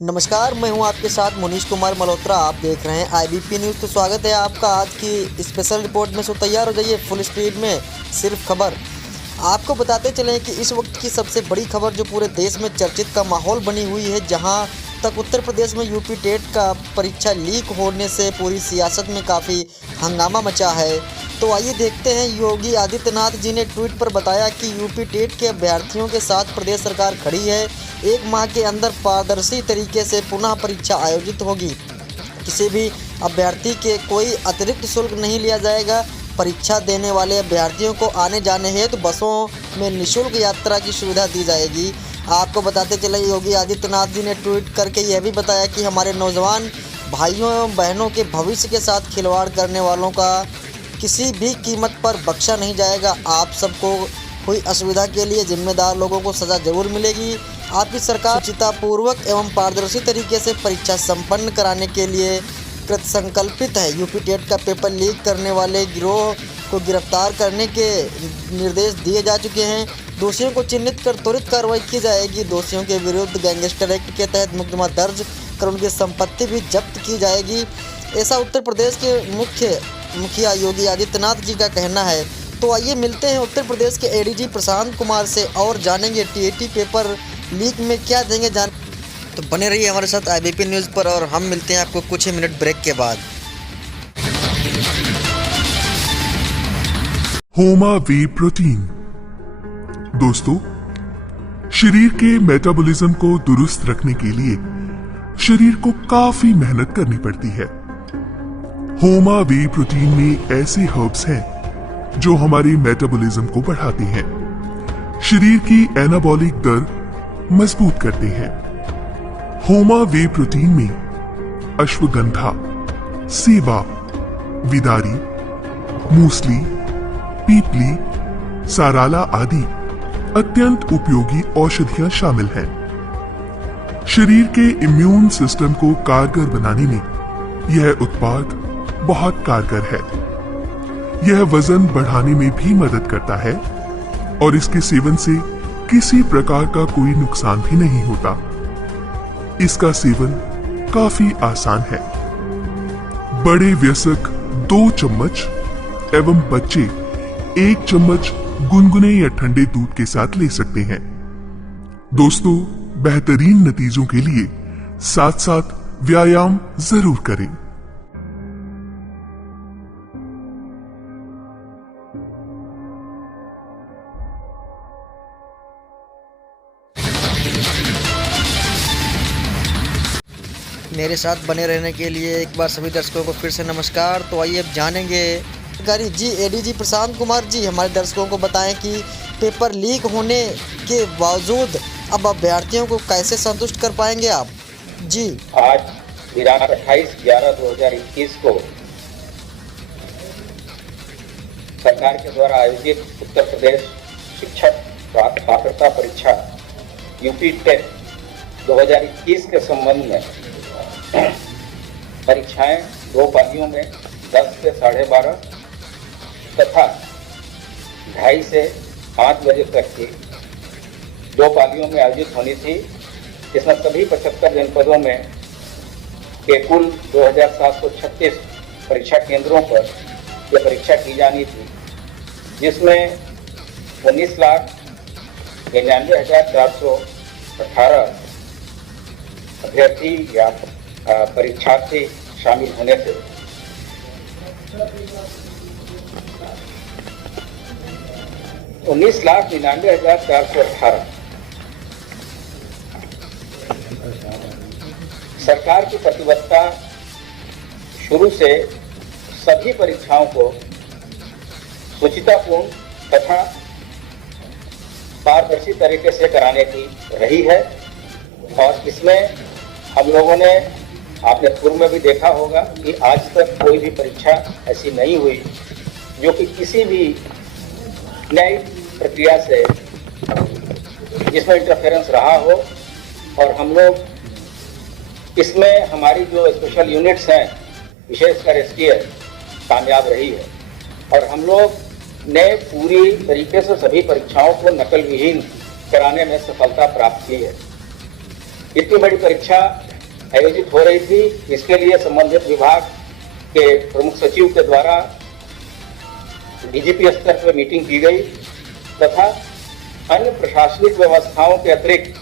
नमस्कार, मैं हूं आपके साथ मुनीश कुमार मल्होत्रा। आप देख रहे हैं आईबीपी न्यूज़। तो स्वागत है आपका आज की स्पेशल रिपोर्ट में। सो तैयार हो जाइए फुल स्पीड में सिर्फ खबर। आपको बताते चलें कि इस वक्त की सबसे बड़ी खबर जो पूरे देश में चर्चित का माहौल बनी हुई है, जहां तक उत्तर प्रदेश में यूपी टेट का परीक्षा लीक होने से पूरी सियासत में काफ़ी हंगामा मचा है। तो आइए देखते हैं। योगी आदित्यनाथ जी ने ट्वीट पर बताया कि यूपी टेट के अभ्यर्थियों के साथ प्रदेश सरकार खड़ी है। 1 माह के अंदर पारदर्शी तरीके से पुनः परीक्षा आयोजित होगी। किसी भी अभ्यर्थी के कोई अतिरिक्त शुल्क नहीं लिया जाएगा। परीक्षा देने वाले अभ्यर्थियों को आने जाने हेतु बसों में निःशुल्क यात्रा की सुविधा दी जाएगी। आपको बताते चले, योगी आदित्यनाथ जी ने ट्वीट करके यह भी बताया कि हमारे नौजवान भाइयों एवं बहनों के भविष्य के साथ खिलवाड़ करने वालों का किसी भी कीमत पर बख्शा नहीं जाएगा। आप सबको हुई असुविधा के लिए जिम्मेदार लोगों को सज़ा जरूर मिलेगी। आपकी सरकार सुचितापूर्वक एवं पारदर्शी तरीके से परीक्षा संपन्न कराने के लिए कृतसंकल्पित है। यूपी टेट का पेपर लीक करने वाले गिरोह को गिरफ्तार करने के निर्देश दिए जा चुके हैं। दोषियों को चिन्हित कर त्वरित कार्रवाई की जाएगी। दोषियों के विरुद्ध गैंगस्टर एक्ट के तहत मुकदमा दर्ज कर उनकी संपत्ति भी जब्त की जाएगी। ऐसा उत्तर प्रदेश के मुखिया योगी आदित्यनाथ जी का कहना है। तो आइए मिलते हैं उत्तर प्रदेश के एडीजी प्रशांत कुमार से और जानेंगे टीएटी पेपर लीक में क्या देंगे जान। तो बने रहिए हमारे साथ आईबीपी न्यूज़ पर और हम मिलते हैं आपको कुछ ही मिनट ब्रेक के बाद। होमा वे प्रोटीन। दोस्तों, शरीर के मेटाबॉलिज्म को दुरुस्त रखने के लिए शरीर को काफी मेहनत करनी पड़ती है। होमा वे प्रोटीन में ऐसे हर्ब्स हैं जो हमारी मेटाबॉलिज्म को बढ़ाते हैं, शरीर की एनाबॉलिक दर मजबूत करते हैं। होमा वे प्रोटीन में अश्वगंधा, सेवा, विदारी, मूसली, पीपली, साराला आदि अत्यंत उपयोगी औषधियां शामिल हैं। शरीर के इम्यून सिस्टम को कारगर बनाने में यह उत्पाद बहुत कारगर है। यह वजन बढ़ाने में भी मदद करता है और इसके सेवन से किसी प्रकार का कोई नुकसान भी नहीं होता। इसका सेवन काफी आसान है। बड़े वयस्क 2 चम्मच एवं बच्चे 1 चम्मच गुनगुने या ठंडे दूध के साथ ले सकते हैं। दोस्तों, बेहतरीन नतीजों के लिए साथ साथ व्यायाम जरूर करें। मेरे साथ बने रहने के लिए एक बार सभी दर्शकों को फिर से नमस्कार। तो आइए अब जानेंगे जी एडीजी प्रशांत कुमार जी हमारे दर्शकों को बताएं कि पेपर लीक होने के बावजूद अब अभ्यर्थियों को कैसे संतुष्ट कर पाएंगे आप जी। आज दिनांक 28/11/2021 को सरकार के द्वारा आयोजित उत्तर प्रदेश शिक्षक पात्रता परीक्षा यूपी टेट 2021 के संबंध में परीक्षाएं 2 पालियों में 10 से 12:30 तथा 2:30 से 5 बजे तक की 2 पालियों में आयोजित होनी थी। इसमें सभी 75 जनपदों में के कुल 2736 परीक्षा केंद्रों पर यह परीक्षा की जानी थी, जिसमें 19,99,418 अभ्यर्थी या परीक्षार्थी शामिल होने थे। तो 19,99,418 सरकार की प्रतिबद्धता शुरू से सभी परीक्षाओं को शुचितापूर्ण तथा पारदर्शी तरीके से कराने की रही है। और इसमें हम लोगों ने, आपने पूर्व में भी देखा होगा कि आज तक कोई भी परीक्षा ऐसी नहीं हुई जो कि किसी भी न्यायिक प्रक्रिया से जिसमें इंटरफेरेंस रहा हो। और हम लोग इसमें हमारी जो स्पेशल यूनिट्स हैं, विशेषकर एसटीएफ, कामयाब रही है। और हम लोग ने पूरी तरीके से सभी परीक्षाओं को नकल विहीन कराने में सफलता प्राप्त की है। इतनी बड़ी परीक्षा आयोजित हो रही थी। इसके लिए संबंधित विभाग के प्रमुख सचिव के द्वारा डीजीपी स्तर पर मीटिंग की गई तथा अन्य प्रशासनिक व्यवस्थाओं के अतिरिक्त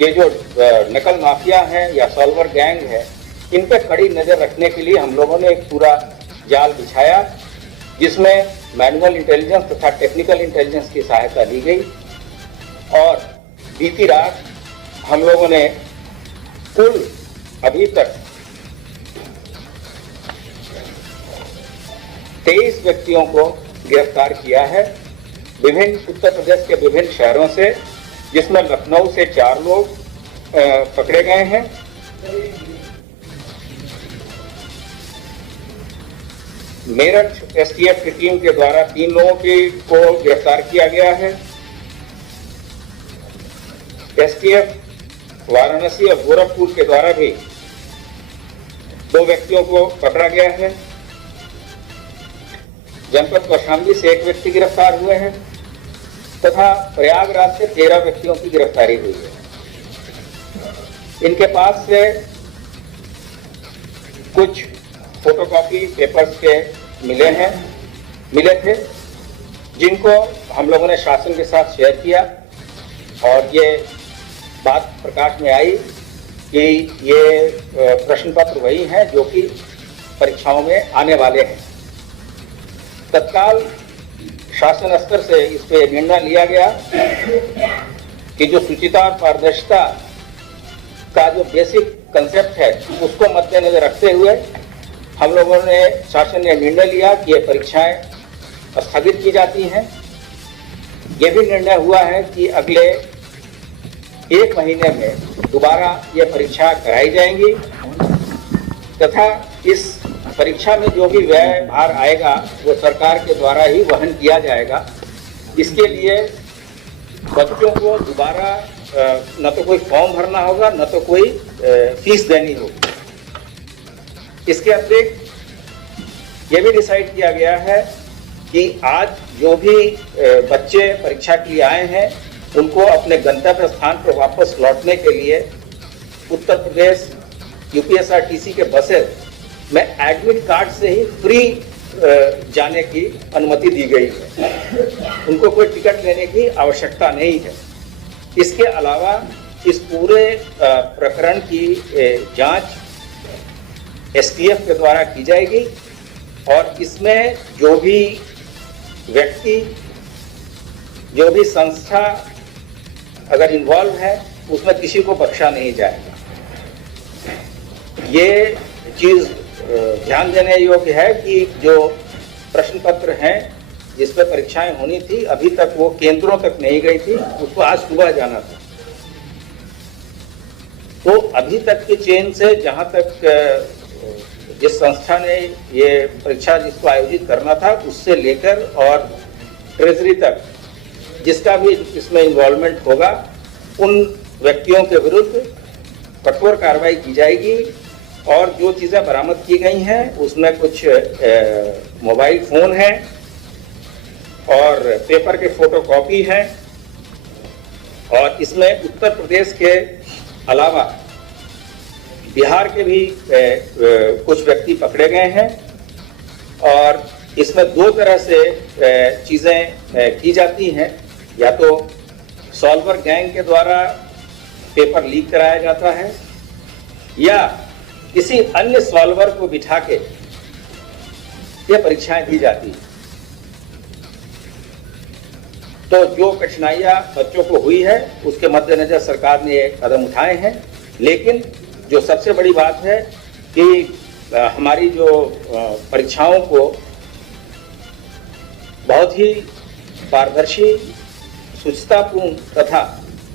ये जो नकल माफिया हैं या सॉल्वर गैंग है, इन पर कड़ी नजर रखने के लिए हम लोगों ने एक पूरा जाल बिछाया, जिसमें मैनुअल इंटेलिजेंस तथा टेक्निकल इंटेलिजेंस की सहायता ली गई। और बीती रात हम लोगों ने कुल अभी तक 23 व्यक्तियों को गिरफ्तार किया है विभिन्न उत्तर प्रदेश के विभिन्न शहरों से, जिसमें लखनऊ से 4 लोग पकड़े गए हैं। मेरठ एसटीएफ की टीम के द्वारा 3 लोगों को गिरफ्तार किया गया है। एसटीएफ वाराणसी और गोरखपुर के द्वारा भी 2 व्यक्तियों को पकड़ा गया है। जनपद कौशाम्बी से 1 व्यक्ति गिरफ्तार हुए हैं तथा प्रयागराज से 13 व्यक्तियों की गिरफ्तारी हुई है। इनके पास से कुछ फोटोकॉपी पेपर्स के मिले थे, जिनको हम लोगों ने शासन के साथ शेयर किया और ये बात प्रकाश में आई कि ये प्रश्न पत्र वही हैं जो कि परीक्षाओं में आने वाले हैं। तत्काल शासन स्तर से इस पे निर्णय लिया गया कि जो शुचिता और पारदर्शिता का जो बेसिक कंसेप्ट है, उसको मद्देनजर रखते हुए हम लोगों ने शासन ने निर्णय लिया कि ये परीक्षाएं स्थगित की जाती हैं। ये भी निर्णय हुआ है कि अगले 1 महीने में दोबारा ये परीक्षा कराई जाएंगी तथा इस परीक्षा में जो भी व्यय भार आएगा वो सरकार के द्वारा ही वहन किया जाएगा। इसके लिए बच्चों को दोबारा न तो कोई फॉर्म भरना होगा, न तो कोई फीस देनी होगी। इसके अतिरिक्त ये भी डिसाइड किया गया है कि आज जो भी बच्चे परीक्षा के लिए आए हैं, उनको अपने गंतव्य स्थान पर वापस लौटने के लिए उत्तर प्रदेश यूपीएसआरटीसी के बसेस में एडमिट कार्ड से ही फ्री जाने की अनुमति दी गई है। उनको कोई टिकट लेने की आवश्यकता नहीं है। इसके अलावा इस पूरे प्रकरण की जांच एसटीएफ के द्वारा की जाएगी और इसमें जो भी व्यक्ति, जो भी संस्था अगर इन्वॉल्व है, उसमें किसी को बख्शा नहीं जाएगा। ये चीज ध्यान देने योग्य है कि जो प्रश्न पत्र हैं जिस पर परीक्षाएं होनी थी, अभी तक वो केंद्रों तक नहीं गई थी, उसको आज सुबह जाना था। तो अभी तक की चेन से जहां तक जिस संस्था ने ये परीक्षा जिसको आयोजित करना था, उससे लेकर और ट्रेजरी तक जिसका भी इसमें इन्वॉल्वमेंट होगा, उन व्यक्तियों के विरुद्ध कठोर कार्रवाई की जाएगी। और जो चीज़ें बरामद की गई हैं उसमें कुछ मोबाइल फोन है और पेपर के फोटोकॉपी है और इसमें उत्तर प्रदेश के अलावा बिहार के भी कुछ व्यक्ति पकड़े गए हैं। और इसमें 2 तरह से चीज़ें की जाती हैं, या तो सॉल्वर गैंग के द्वारा पेपर लीक कराया जाता है या किसी अन्य सॉल्वर को बिठा के ये परीक्षाएं दी जाती हैं। तो जो कठिनाइयां बच्चों को हुई है उसके मद्देनजर सरकार ने ये कदम उठाए हैं। लेकिन जो सबसे बड़ी बात है कि हमारी जो परीक्षाओं को बहुत ही पारदर्शी, शुचितापूर्ण तथा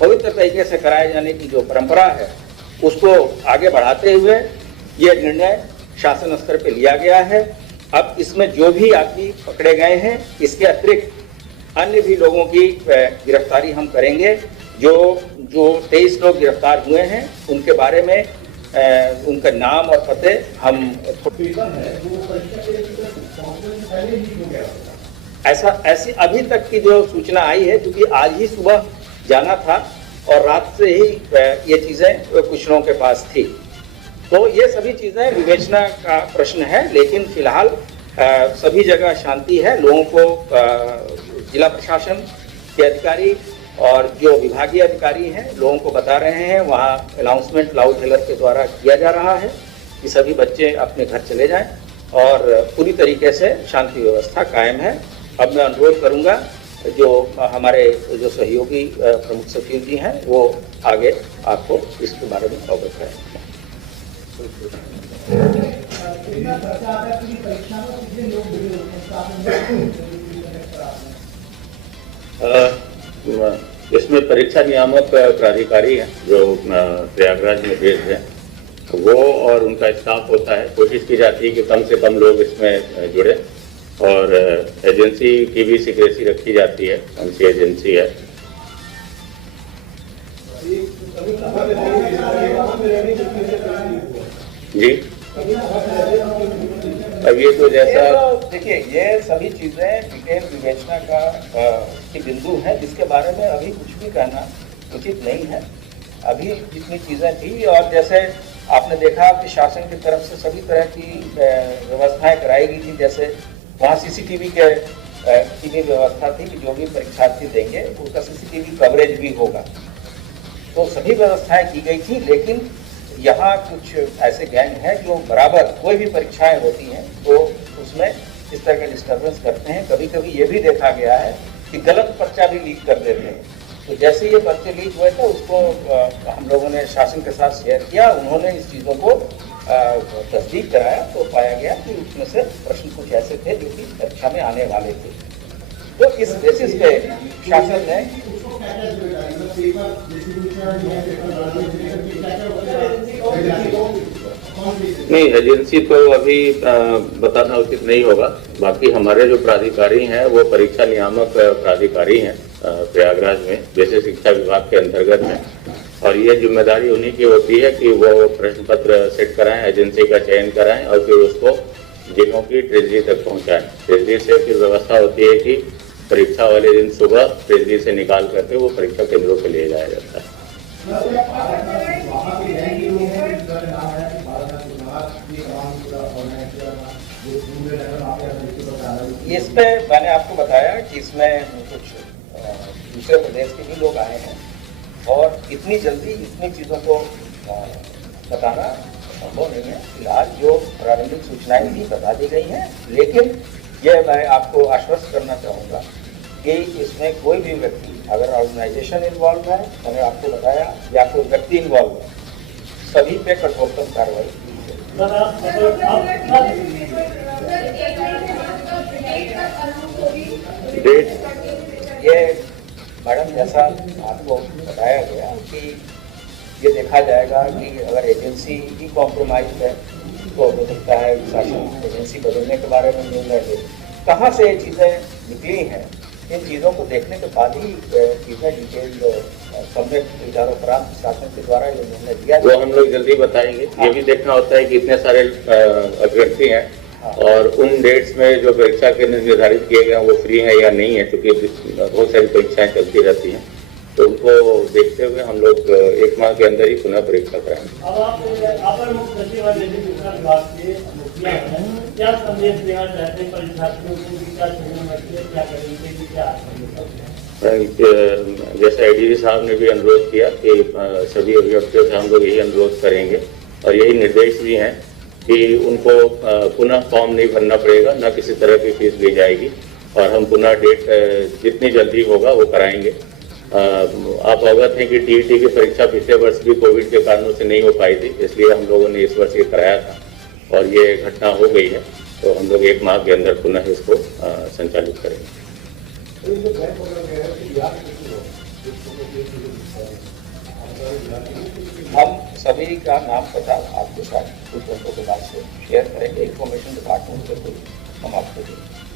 पवित्र तरीके से कराए जाने की जो परंपरा है, उसको आगे बढ़ाते हुए ये निर्णय शासन स्तर पर लिया गया है। अब इसमें जो भी आदमी पकड़े गए हैं, इसके अतिरिक्त अन्य भी लोगों की गिरफ्तारी हम करेंगे। जो 23 लोग गिरफ्तार हुए हैं उनके बारे में उनका नाम और पते हम ऐसी अभी तक की जो सूचना आई है, क्योंकि आज ही सुबह जाना था और रात से ही ये चीज़ें कुछ लोगों के पास थी। तो ये सभी चीज़ें विवेचना का प्रश्न है, लेकिन फिलहाल सभी जगह शांति है। लोगों को जिला प्रशासन के अधिकारी और जो विभागीय अधिकारी हैं लोगों को बता रहे हैं, वहाँ अनाउंसमेंट लाउड हेलर के द्वारा किया जा रहा है कि सभी बच्चे अपने घर चले जाएं और पूरी तरीके से शांति व्यवस्था कायम है। अब मैं अनुरोध करूंगा जो हमारे जो सहयोगी प्रमुख सचिव जी हैं वो आगे आपको इसके बारे में अवगत करें। इसमें परीक्षा नियामक प्राधिकारी हैं जो प्रयागराज में बेस्ड हैं, वो और उनका स्टाफ होता है। कोशिश की जाती है कि कम से कम लोग इसमें जुड़े और एजेंसी की भी सिक्रेसी रखी जाती है, कौन सी एजेंसी है। जी अब ये तो जैसा देखिए, ये सभी चीजें डिटेल विवेचना का की बिंदु है, जिसके बारे में अभी कुछ भी कहना उचित नहीं है। अभी जितनी चीजें थी और जैसे आपने देखा कि शासन की तरफ से सभी तरह की व्यवस्थाएं कराई गई थी, जैसे वहाँ सीसीटीवी की भी व्यवस्था थी कि जो भी परीक्षार्थी देंगे उसका सीसीटीवी कवरेज भी होगा। तो सभी व्यवस्थाएं की गई थी, लेकिन यहाँ कुछ ऐसे गैंग हैं जो बराबर कोई भी परीक्षाएं होती हैं तो उसमें इस तरह के डिस्टर्बेंस करते हैं। कभी कभी ये भी देखा गया है कि गलत पर्चा भी लीक कर देते हैं। तो जैसे ये पर्चे लीक हुए थे उसको हम लोगों ने शासन के साथ शेयर किया, उन्होंने इस चीज़ों को तस्दीक कराया तो पाया गया कि उसमें से प्रश्न कुछ ऐसे थे जो कि परीक्षा में आने वाले थे। तो इस बेसिस पे शासन ने नहीं, एजेंसी को अभी बताना उचित नहीं होगा। बाकी हमारे जो प्राधिकारी हैं वो परीक्षा नियामक प्राधिकारी हैं प्रयागराज में, वैसे शिक्षा विभाग के अंतर्गत है, और ये जिम्मेदारी उन्हीं की होती है कि वो प्रश्न पत्र सेट कराएं, एजेंसी का चयन कराएं और फिर उसको जिलों की ट्रेजरी तक पहुंचाएं। ट्रेजरी से फिर व्यवस्था होती है कि परीक्षा वाले दिन सुबह ट्रेजरी से निकाल करके वो परीक्षा केंद्रों पर ले जाया जाता है। इस पे मैंने आपको बताया कि इसमें कुछ दूसरे प्रदेश के भी लोग आए हैं और इतनी जल्दी इतनी चीज़ों को बताना संभव नहीं है। फिलहाल जो प्रारंभिक सूचनाएं भी बता दी गई हैं, लेकिन यह मैं आपको आश्वस्त करना चाहूँगा कि इसमें कोई भी व्यक्ति, अगर ऑर्गेनाइजेशन इन्वॉल्व है, मैंने आपको बताया, या कोई व्यक्ति इन्वॉल्व है, सभी पे कठोरतम कार्रवाई की ये मैडम जैसा आपको बताया गया कि ये देखा जाएगा कि अगर एजेंसी ही कॉम्प्रोमाइज है तो हो सकता है शासन एजेंसी बदलने के बारे में निर्णय ले। कहाँ से ये चीज़ें निकली हैं, इन चीज़ों को देखने के बाद ही चीज़ें डिटेल सम्यक विचारोपरांत शासन के द्वारा ये निर्णय दिया वो हम लोग जल्दी बताएंगे। ये भी देखना होता है कि इतने सारे अभ्यर्थी हैं और उन डेट्स में जो परीक्षा के निर्धारित किए गए हैं वो फ्री है या नहीं है, क्योंकि बहुत सारी परीक्षाएं चलती रहती हैं, तो उनको देखते हुए हम लोग एक माह के अंदर ही पुनः परीक्षा कराएंगे। अपर मुख्य सचिव और शिक्षा विभाग के मुखिया हैं, क्या संदेश देना चाहते हैं परीक्षार्थियों को, क्या करेंगे, क्या जैसे आईडीजी साहब ने भी अनुरोध किया कि सभी अभ्यर्थियों से हम लोग यही अनुरोध करेंगे और यही निर्देश भी हैं कि उनको पुनः फॉर्म नहीं भरना पड़ेगा, न किसी तरह की फीस ली जाएगी और हम पुनः डेट जितनी जल्दी होगा वो कराएंगे। आप अवगत हैं कि टीईटी की परीक्षा पिछले वर्ष भी कोविड के कारणों से नहीं हो पाई थी, इसलिए हम लोगों ने इस वर्ष ये कराया था और ये घटना हो गई है, तो हम लोग एक माह के अंदर पुनः इसको संचालित करेंगे। हम सभी का नाम पता आपके साथ कुछ घंटों के बाद से शेयर करेंगे, इंफॉर्मेशन डिपार्टमेंट से हम आपको देंगे।